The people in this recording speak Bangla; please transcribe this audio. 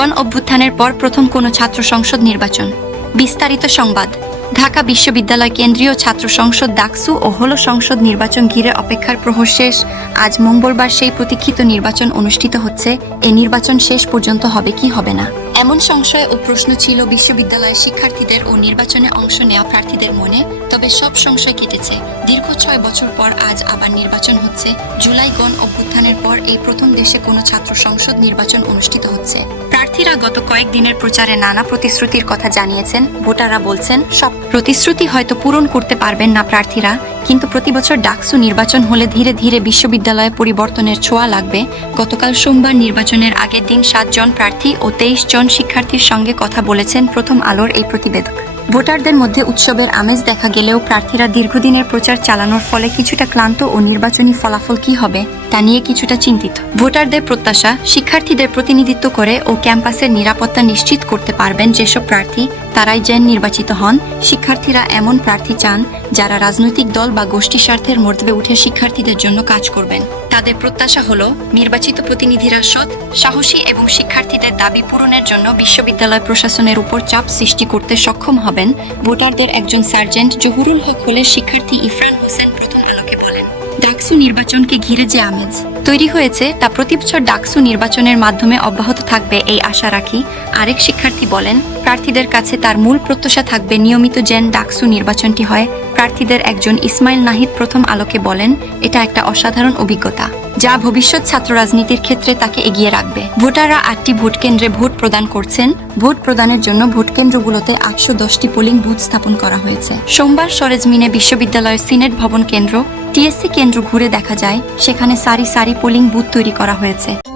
গণ অভ্যুত্থানের পর প্রথম কোনো ছাত্র সংসদ নির্বাচন। বিস্তারিত সংবাদ। ঢাকা বিশ্ববিদ্যালয় কেন্দ্রীয় ছাত্র সংসদ ডাকসু ও হলো সংসদ নির্বাচন ঘিরে অপেক্ষার প্রহর শেষ। আজ মঙ্গলবার সেই প্রতীক্ষিত নির্বাচন অনুষ্ঠিত হচ্ছে। এই নির্বাচন শেষ পর্যন্ত হবে কি হবে না? এমন সংশয় ও প্রশ্ন ছিল বিশ্ববিদ্যালয়ের শিক্ষার্থীদের ও নির্বাচনে অংশ নেওয়া প্রার্থীদের মনে, তবে সব সংশয় কেটেছে। দীর্ঘ ছয় বছর পর আজ আবার নির্বাচন হচ্ছে। জুলাই গণ অভ্যুত্থানের পর এই প্রথম দেশে কোনো ছাত্র সংসদ নির্বাচন অনুষ্ঠিত হচ্ছে। প্রার্থীরা গত কয়েকদিনের প্রচারে নানা প্রতিশ্রুতির কথা জানিয়েছেন। ভোটাররা বলছেন সব প্রতিশ্রুতি হয়তো পূরণ করতে পারবেন না প্রার্থীরা, কিন্তু প্রতি বছর ডাকসু নির্বাচন হলে ধীরে ধীরে বিশ্ববিদ্যালয়ে পরিবর্তনের ছোঁয়া লাগবে। গতকাল সোমবার নির্বাচনের আগের দিন সাতজন প্রার্থী ও তেইশ জন শিক্ষার্থীর সঙ্গে কথা বলেছেন প্রথম আলোর এই প্রতিবেদক। ভোটারদের মধ্যে উৎসবের আমেজ দেখা গেলেও প্রার্থীরা দীর্ঘদিনের প্রচার চালানোর ফলে কিছুটা ক্লান্ত ও নির্বাচনী ফলাফল কি হবে, তা নিয়ে কিছুটা চিন্তিত। ভোটারদের প্রত্যাশা, শিক্ষার্থীদের প্রতিনিধিত্ব করে ও ক্যাম্পাসের নিরাপত্তা নিশ্চিত করতে পারবেন যেসব প্রার্থী, তারাই যেন নির্বাচিত হন। শিক্ষার্থীরা এমন প্রার্থী চান যারা রাজনৈতিক দল বা গোষ্ঠী স্বার্থের মধ্যে উঠে শিক্ষার্থীদের জন্য কাজ করবেন। তাদের প্রত্যাশা হল নির্বাচিত প্রতিনিধিরা সৎ, সাহসী এবং শিক্ষার্থীদের দাবি পূরণের জন্য বিশ্ববিদ্যালয় প্রশাসনের উপর চাপ সৃষ্টি করতে সক্ষম হবেন ভোটারদের একজন সার্জেন্ট জহুরুল হক হলে শিক্ষার্থী ইফরান হোসেন প্রথম আলোকে বলেন। ডাকসু নির্বাচনকে ঘিরে যে আমেজ তৈরি হয়েছে তা প্রতি বছর ডাকসু নির্বাচনের মাধ্যমে অব্যাহত থাকবে এই আশা রাখি। আরেক শিক্ষার্থী বলেন, প্রার্থীদের কাছে তার মূল প্রত্যাশা থাকবে নিয়মিত যেন ডাকসু নির্বাচনটি হয়। প্রার্থীদের একজন ইসমাইল নাহিদ প্রথম আলোকে বলেন, এটা একটা অসাধারণ অভিজ্ঞতা। যা ভবিষ্যৎ ছাত্র রাজনীতির ক্ষেত্রে তাকে এগিয়ে রাখবে। ভোটাররা আটটি ভোট কেন্দ্রে ভোট প্রদান করছেন। ভোট প্রদানের জন্য ভোট কেন্দ্রগুলোতে আটশো দশটি পোলিং বুথ স্থাপন করা হয়েছে। সোমবার সরেজমিনে বিশ্ববিদ্যালয়ের সিনেট ভবন কেন্দ্র, টিএসসি কেন্দ্র ঘুরে দেখা যায়, সেখানে সারি সারি পোলিং বুথ তৈরি করা হয়েছে।